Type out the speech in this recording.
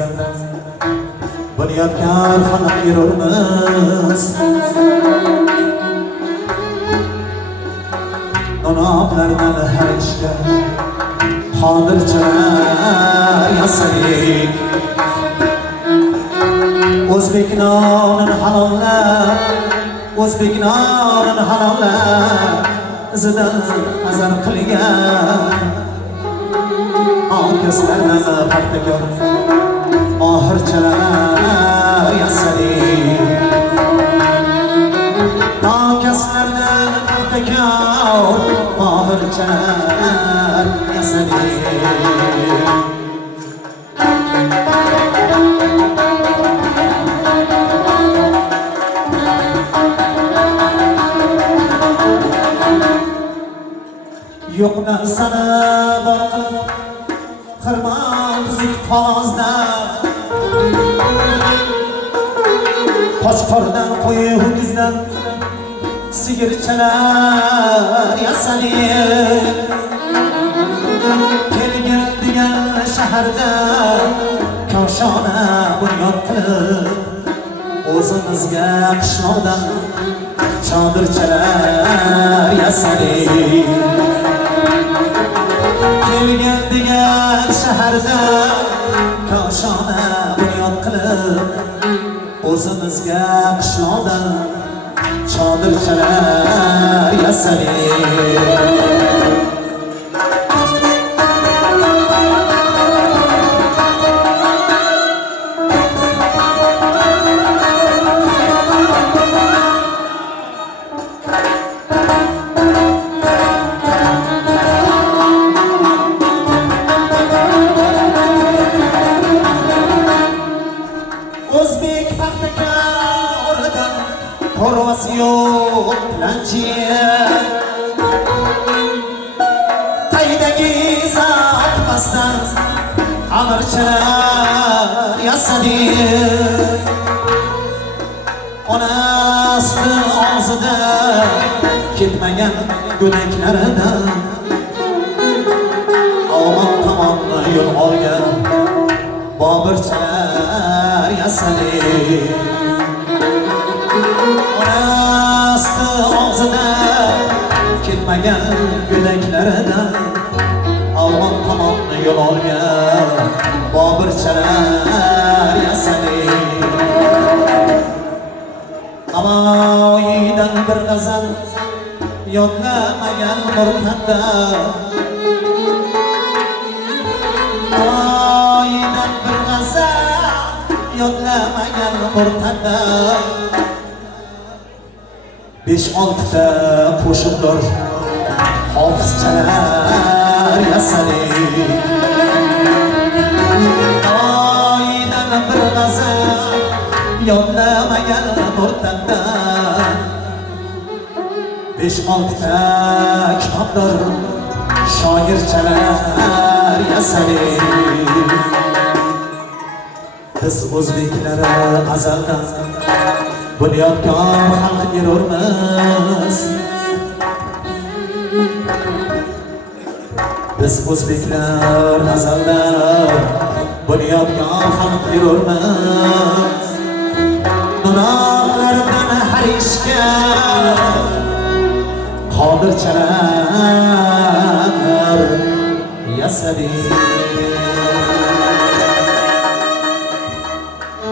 nazarda bunyodkor xalq yururmiz. Nonoqlardan har ishga qodirchalar yasadik. O'zbek nonin halollab, o'zbek nonin halollab izidan azar qilgan okaslardan paxtakor mohirchalar yasadik. Okaslardan paxtakor mohirchalar yasadik. Yo'q narsani bor qilib xirmon tuzuk qog'ozda Qo'chqordan qo'y ho'kizdan sigirchalar yasadik. Kelgan degan shaharda koshona bunyod qilib o'zimizga qishloqdan chodirchalar yasadik. Kelgan degan shaharda koshona bunyod qilib o'zimizga qishloqdan chodirchalar yasadik. O'zbek paxtakoridan qorvasi yo'q planchiya. Qaydagi zot pasdan amirchalar yasadik. Onasi og'zida ketmagan go'daklaridan omon tomon yo'l olgan bobirchalar yasadik. Onasi og'zida ketmagan go'daklaridan omon tomon yo'l olgan bobirchalar yasadik. Amoyidan bir g'azal yodlamagan murtadda, amoyidan bir g'azal yodlamagan murtadda 5-6 ta qo'shiqlar hofizchalar yasadik. Amoyidan bir g'azal yodlamagan murtadda 5-6 ta kitoblar shoirchalar yasadik. Biz o'zbeklar azaldan bunyodkor xalq yururmiz. Biz o'zbeklar azaldan bunyodkor xalq yururmiz. Gunohlardan har ishga qodirchalar yasadik.